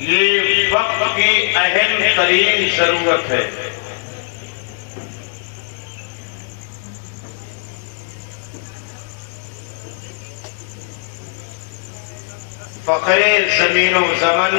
ये वक्त की अहम तरीन जरूरत है। फखरे ज़मीनो ज़मन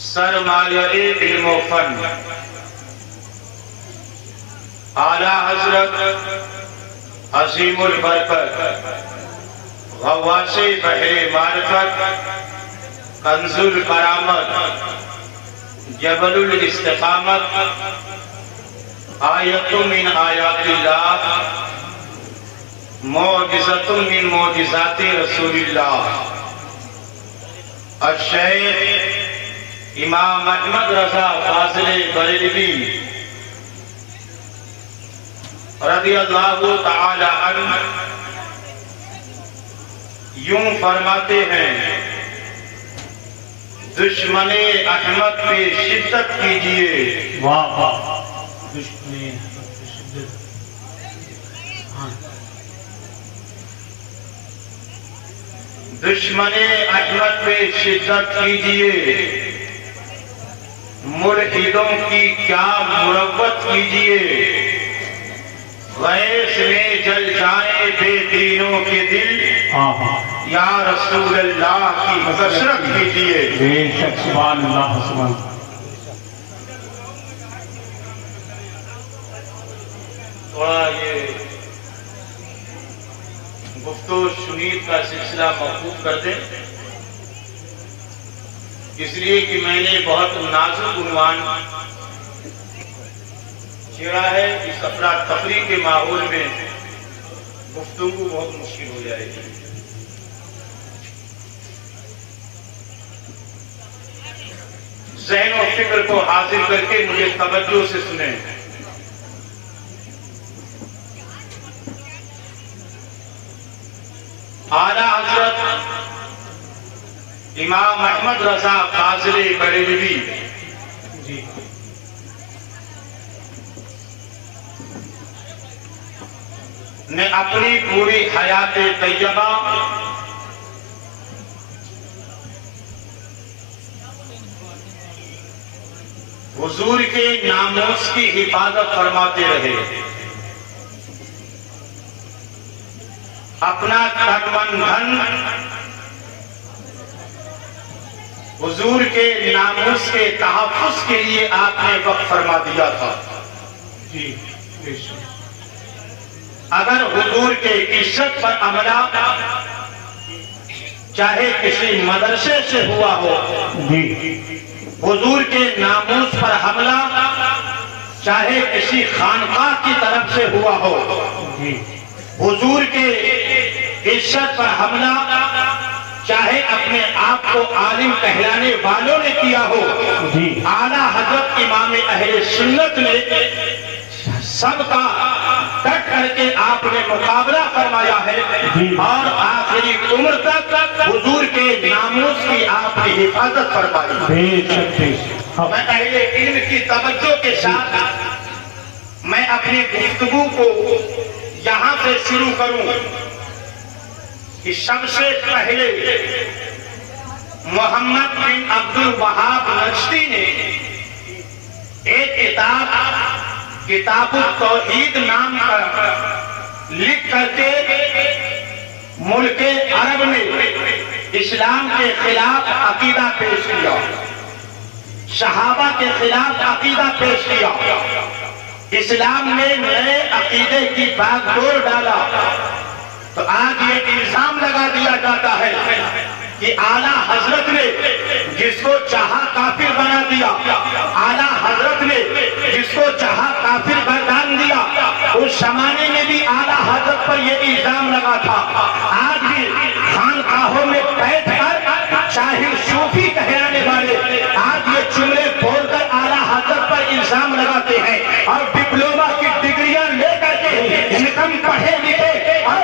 सरमाये इल्मो फन आला हजरत अजीमुल बरकत गवासे बहरे मारफत कंजुल करामत जबलुल इस्तिकामत आयतुम मिन आयातिल्लाह मौजिज़तुम मिन मौजिज़ाति रसूलिल्लाह अश-शेख इमाम अहमद रज़ा फाज़िले बरेलवी रज़ियल्लाहु तआला अन्हु यूं फरमाते हैं, दुश्मने अहमद पे शिद्दत कीजिए। वाह वाह, दुश्मने अहमद पे शिद्दत। दुश्मने अहमद पे शिद्दत कीजिए, मुल्हिदों की क्या मुरव्वत कीजिए। गैस में जल जाए बेदीनों के दिल, या रसूल अल्लाह की कसरत कीजिए। बेशक, सुभान अल्लाह, सुभान। थोड़ा ये गुफ्तो शुनीद का सिलसिला मौकूफ कर दें, इसलिए कि मैंने बहुत नाजुक उन्वान छेड़ा है। इस अफरा तफरी के माहौल में गुफ्तगू बहुत मुश्किल हो जाएगी। ज़हन और फिक्र को हासिल करके मुझे तवज्जो से सुने। आला हजरत इमाम अहमद रज़ा फाज़िले बरेलवी जी ने अपनी पूरी हयात तैयबा हुजूर के नामूस की हिफाजत फरमाते रहे। अपना तन मन धन हुजूर के नामूस के तहफ़्फ़ुज़ के लिए आपने वक़्फ़ फरमा दिया था। जी बेशक। अगर हुजूर के इज्जत पर हमला चाहे किसी मदरसे से हुआ हो, जी हुजूर के नामूस पर हमला चाहे किसी खानकाह की तरफ से हुआ हो, जी हुजूर के इज्जत पर हमला चाहे अपने आप को आलिम कहलाने वालों ने किया हो, जी आला हजरत इमाम अहले सुन्नत ने सबका डट करके आपने मुकाबला फरमाया है और आखिरी उम्र तक हुजूर के नामूस की आपने हिफाजत फरमाई। बेशक बेशक। मैं पहले इल्म की तवज्जो के साथ मैं अपनी गुफ्तगू को यहाँ से शुरू करूं कि सबसे पहले मोहम्मद बिन अब्दुल वहाब नजदी ने एक किताबुत तौहीद नाम का लिख करके मुल्के अरब में इस्लाम के खिलाफ अकीदा पेश किया, सहाबा के खिलाफ अकीदा पेश किया, इस्लाम में नए अकीदे की बागडोर डाला। तो आज ये इल्जाम लगा दिया जाता है कि आला हजरत ने जिसको चाहा काफिर बना दिया, आला हजरत ने जिसको चाहा काफिर गर्दान दिया। उस जमाने में भी आला हजरत पर यह इल्जाम लगा था। आज भी खानकाहों में बैठ कर चाहे सूफी कहलाने वाले आज ये जुमले बोलकर आला हजरत पर इल्जाम लगाते हैं और डिप्लोमा की डिग्रियां लेकर के निकम पढ़े लिखे और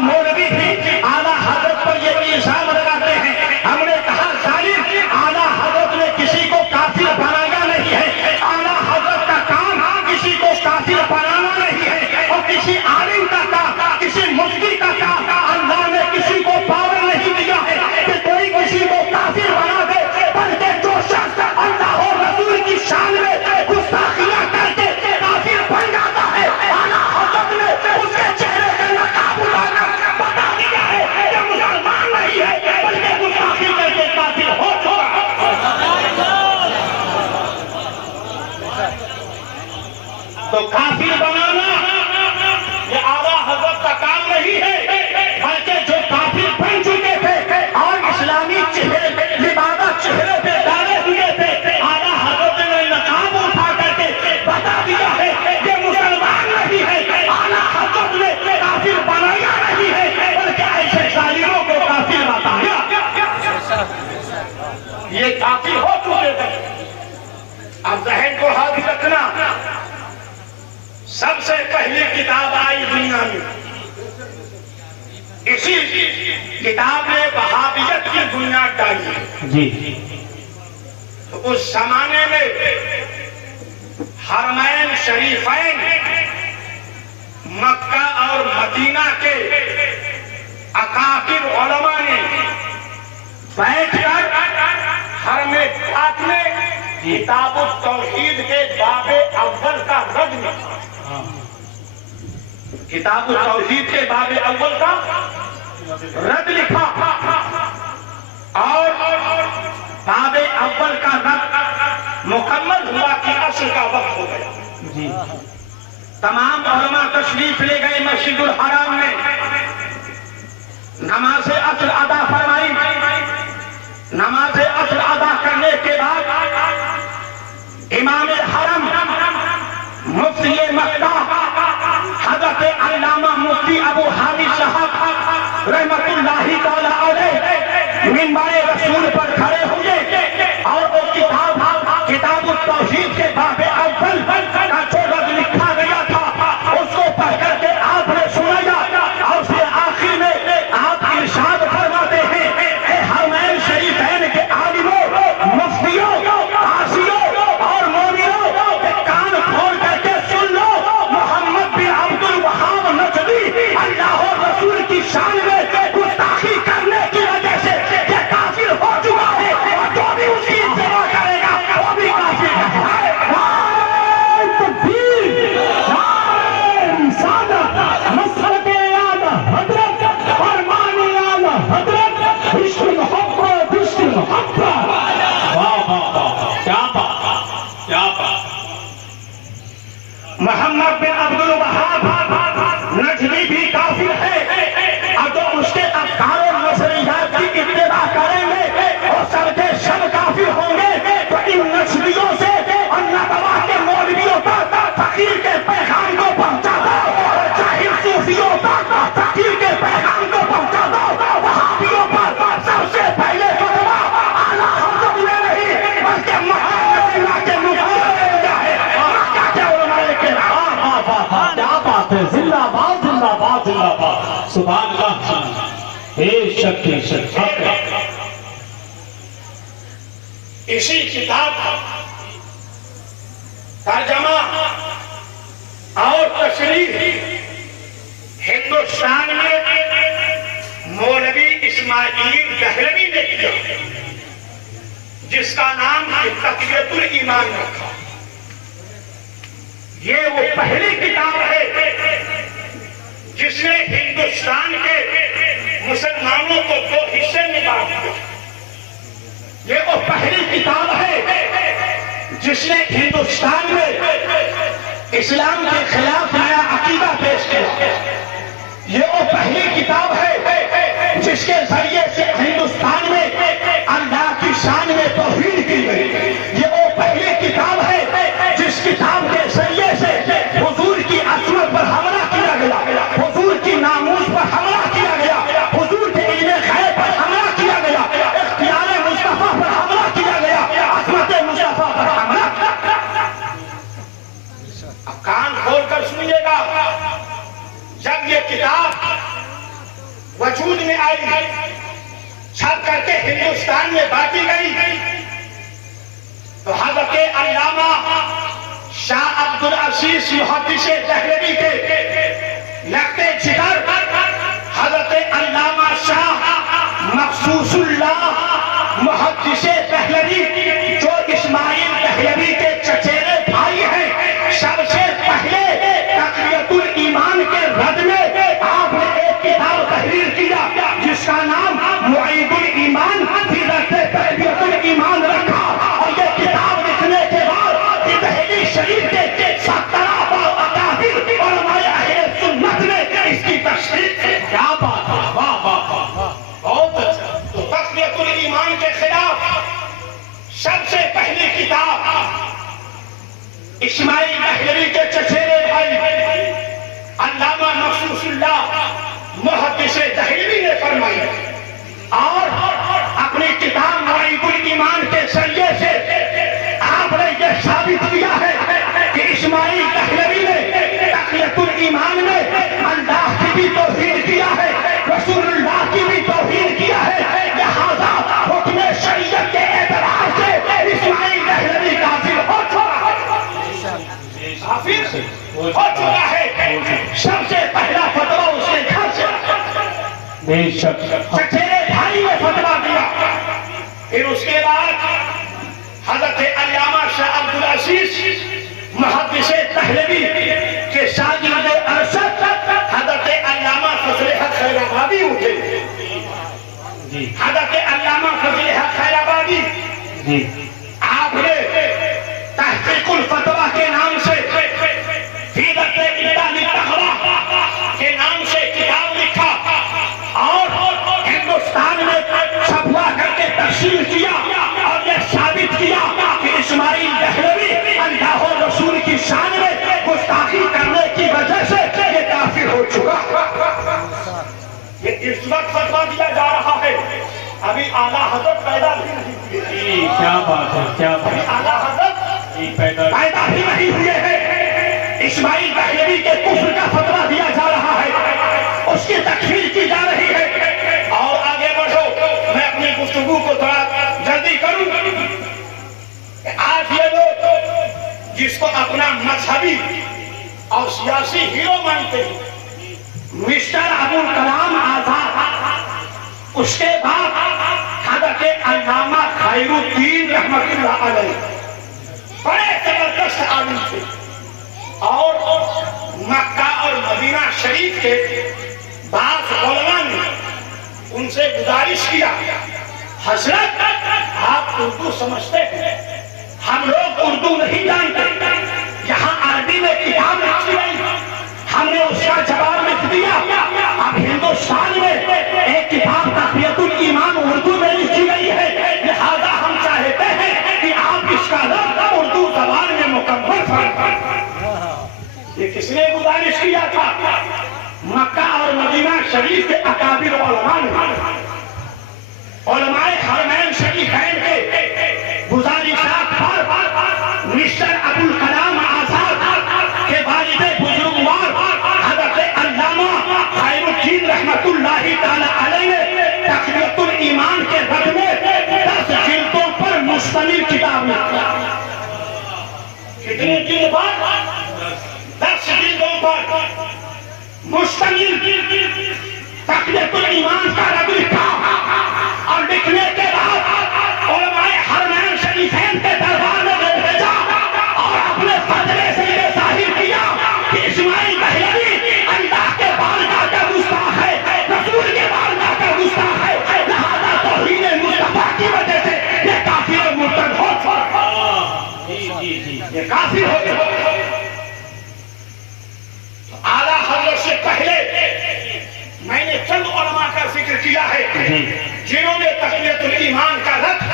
मौलवी भी आला हजरत पर यह इल्जाम लगाते हैं। हमने कहा जालिम, आला हजरत ने किसी को काफिर बनाया नहीं है। आला हजरत का काम किसी को काफिर बनाना नहीं है और किसी आलिम का काम, किसी मुफ्ती का काम तो काफिर बनाना ये आला हजरत का काम नहीं है, बल्कि जो काफिर बन चुके थे और इस्लामी चेहरे पे लिबादा चेहरे पे डाले हुए थे, आला हजरत ने नकाब उठा करके बता दिया है ये मुसलमान नहीं है। आला हजरत ने काफिर बनाया नहीं है, बल्कि ऐसे जालिमों को काफिर बताया। ये काफिर हो चुके थे। अब जहन को हाथ रखना, सबसे पहली किताब आई दुनिया में, इसी किताब ने वहाबियत की बुनियाद डाली है जी। तो उस जमाने में हरमैन शरीफैन मक्का और मदीना के अकाबिर उलमा ने बैठकर हरमे पाक में किताबुत तौहीद के बाबे अव्वल का रद लिखा। किताबुत तौहीद के बाबे अव्वल का रद लिखा और बाबे अव्वल का रद मुकम्मल हुआ कि असर का वक्त हो गया जी। तमाम उलमा तशरीफ ले गए मस्जिदुल हराम में, नमाज असर अदा फरमाई। नमाज असर अदा करने के बाद इमाम हरम मुफ्ती मक्का हज़रत अल्लामा मुफ्ती अबू हामिद साहब रहमतुल्लाहि तआला अलैह मिंबर रसूल पर खड़े हुए और वो किताबुत तौहीद के बाबे अव्वल का जो रद लिखा गया था उसको पढ़ करके आपने सुनाया और फिर आखिर में आप इरशाद फरमाते हैं, हरमैन शरीफैन के आलिमों, मुफ्तियों, कासियों और मोमिनों, कान खोल करके सुन लो, मोहम्मद बिन अब्दुल वहाब नजदी अल्लाह और रसूल की शान में गुस्ताखी करने की वजह से ये काफिर हो चुका है और जो भी उसकी इत्तबा करेगा वो भी काफिर है। मोहम्मद बिन अब्दुल वहाब नजदी भी काफिर है और जो उसके अफकार और नजरियात की इत्तिबा करेंगे वो सबके सब काफिर होंगे। तो इन नजरियों से और नदवा के मौलवियों तक फकीर के पैगाम को पहुंचा दो और जाहिर सूफियों तक फकीर के पैगाम को पहुंचा दो। वहाबियों पर सबसे पहले फतवा आला हज़रत ने नहीं बल्कि महानबी के मुफादा है। क्या बात है, जिंदाबाद जिंदाबाद जिंदाबाद, सुभान अल्लाह, बेशक बेशक। इसी किताब तर्जमा और तशरीह हिंदुस्तान में मौलवी इस्माइल दहलवी ने किया, जिसका नाम तक़ियतुल ईमान रखा। ये वो पहली किताब है जिसने हिंदुस्तान के मुसलमानों को दो हिस्से में बांट दिया। ये वो पहली किताब है जिसने हिंदुस्तान में इस्लाम के खिलाफ नया अकीदा पेश किया। ये वो पहली किताब है जिसके जरिए से हिंदुस्तान में अल्लाह की शान में तौहीद की गई। ये वो पहली किताब है जिस किताब के जरिए से हुजूर की असमत पर हमला किया गया, हुजूर की नामूस पर हमला किया गया, हुजूर के इल्मे गैब पर हमला किया गया, इख्तियार मुस्तफा पर हमला किया गया, असमत मुस्तफा पर हमला। अब कान खोलकर सुनिएगा, जब ये किताब वजूद में आई, छप करके हिंदुस्तान में बांटी गई, तो हज़रत अल्लामा शाह अब्दुल अजीज मुहद्दिस दहलवी के नक्ते जिगर हज़रत अल्लामा शाह मखसूसुल्लाह मुहद्दिस दहलवी जो इस्माइल दहलवी के चचेरे भाई हैं, सबसे पहले तक़ियतुल ईमान के रद में आपने एक किताब तहरीर किया जिसका नाम मुईदुल ईमान फिर तक़ियतुल ईमान रखा। और ये किताब लिखने के बाद दिल्ली शरीफ के 17 पहली किताब इस्माइल दहलवी के चचेरे भाई अल्लामा मखसूसुल्लाह मुहद्दिस दहलवी ने फरमाई और अपनी किताब मुआइबुल ईमान के जरिए से आपने यह साबित किया है कि इस्माइल दहलवी ने तक़ियतुल ईमान में अल्लाह की भी तौहीद किया है, रसूलुल्लाह की भी तौहीद किया है। लिहाजा हुक्म शरीयत के एतबार से इस्माइल दहलवी काफिर हो चुका है। सबसे पहला फतवा उसने घर से चचेरे भाई ने फतवा दिया। फिर उसके बाद हजरत अल्लामा शाह अब्दुल अजीज मुहद्दिस दहलवी के शागिर्द अरशद हजरत अल्लामा फजल हक खैराबादी उठे। हजरत अल्लामा फजल हक खैराबादी आपने तहकीकुल फतवा के नाम से के नाम से किताब लिखा और हिंदुस्तान में छपवा करके तफसीर किया और यह साबित किया कि इस्माइल दहलवी अल्लाह और रसूल की शान में गुस्ताखी करने की वजह से ये काफिर हो चुका। ये इस वक्त फतवा दिया जा रहा है, अभी आला हजरत पैदा भी नहीं हुए। क्या बात है, क्या बात है। आला हजरत पैदा भी नहीं हुए हैं। इस्माइल दहलवी के कुफ्र का फतवा दिया जा रहा है, उसकी तकफीर की जा रही है। और आगे बढ़ो, मैं अपनी गुफ्तगू को थोड़ा जल्दी करूं। आज ये लोग जिसको अपना मजहबी और सियासी हीरो मानते हैं, मिस्टर अबुल कलाम आजाद, उसके बाद हजरत अल्लामा खैरुद्दीन रहमतुल्लाह अलैह बड़े जबरदस्त आलिम थे और मक्का और मदीना शरीफ के बास उलमा ने उनसे गुजारिश किया, हजरत आप उर्दू समझते हैं, हम लोग उर्दू नहीं जानते, यहाँ अरबी में किताब लिखी गई, हमने उसका जवाब लिख दिया। अब हिंदुस्तान में एक किताब तक़ियतुल ईमान उर्दू में लिखी गई है, लिहाजा हम चाहते हैं कि आप इसका लफ्ज़ उर्दू ज़बान में मुकम्मल फरमाएं। ये किसने गुजारिश किया था? मक्का और मदीना शरीफ के अकाबिर उलमाए हरमैन शरीफैन के गुजारिशात पर मिस्टर अबुल कलाम आजाद के वालिद बुजुर्गवार हजरत अल्लामा खैरुद्दीन रहमतुल्लाहि ताला अलैह ने तक़ियतुल ईमान के रद में 10 जिल्दों पर मुश्तमिल किताब लिखी। कितने जिल्द पर? 10 जिल्दों पर मुश्तमिल तक़ियतुल ईमान का रद लिखा और लिखने के बाद उलमाए हरमैन शरीफैन के दरबार में भेजा और अपने फतवे से ये जाहिर किया कि इस्माइल दहलवी अल्लाह के बारगाह का गुस्ताख है, रसूल के बारगाह का गुस्ताख है, लिहाजा तौहीद मुस्तफा की वजह से ये काफिर मुर्तद हो चुका। ये काफिर हो गया। आला हजरत से पहले मैंने चंद उलमा का जिक्र किया है जिन्होंने तक़ियतुल ईमान का रद्द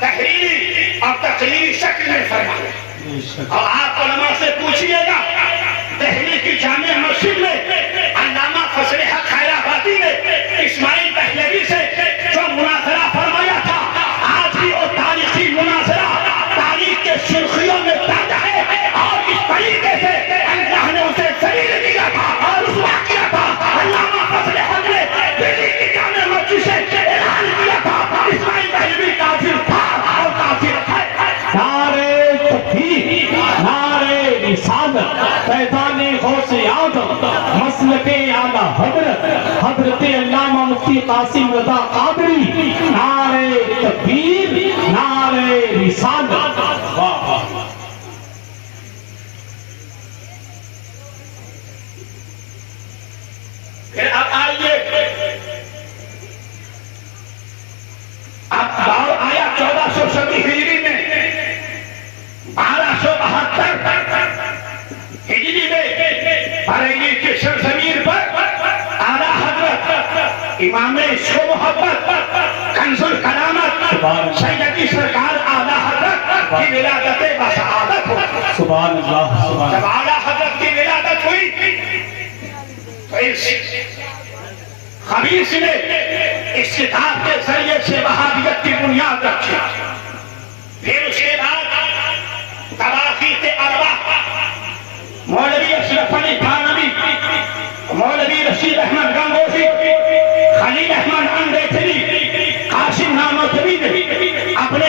तहरीरी और तकरीरी शक्ल में फरमाया। और आप उलमा से पूछिएगा, दिल्ली की जामिया मस्जिद में अल्लामा फजल हक खैराबादी ने इस्माइल दहलवी से जो मुनाज़रा फरमाया था, आज भी वो तारीखी मुनाज़रा तारीख के सुर्खियों में दर्ज है और इस तरीके से अल्लाह ने उसे जलील किया था और रुसवा किया था। अल्लामा फजल हक ने दिल्ली की जामिया मस्जिद से ऐलान किया था, इस्माइल दहलवी काफिर था और काफिर है। नारे तकबीर, नारे रिसालत, पैदाने गौसे आज़म, मसलके आला हज़रत हज़रत अल्लामा मुफ्ती कासिम रज़ा कादरी, नारे तकबीर, नारे रिसालत। वाह वाह। फिर अब आइए, अब दौर आया 1400 हिजरी में, 1272 हिजरी में बरेली की सरजमीन पर आला हजरत इमाम इश्क़ मोहब्बत कंसुल करामत सैयदी सरकार आला हजरत की विलादत बशहादत हो। सुभान अल्लाह सुभान जब आला हजरत की विलादत हुई तो इस खबीस ने इस किताब के जरिए से वहाबियत की बुनियाद रखी। फिर उसके बाद तवाक़ीत अरबा मौलवी अशरफ अली थानवी, मौलवी रशीद अहमद गंगोही, खलील अहमद अंग्रेजी, कासिम नामोतवी ने अपने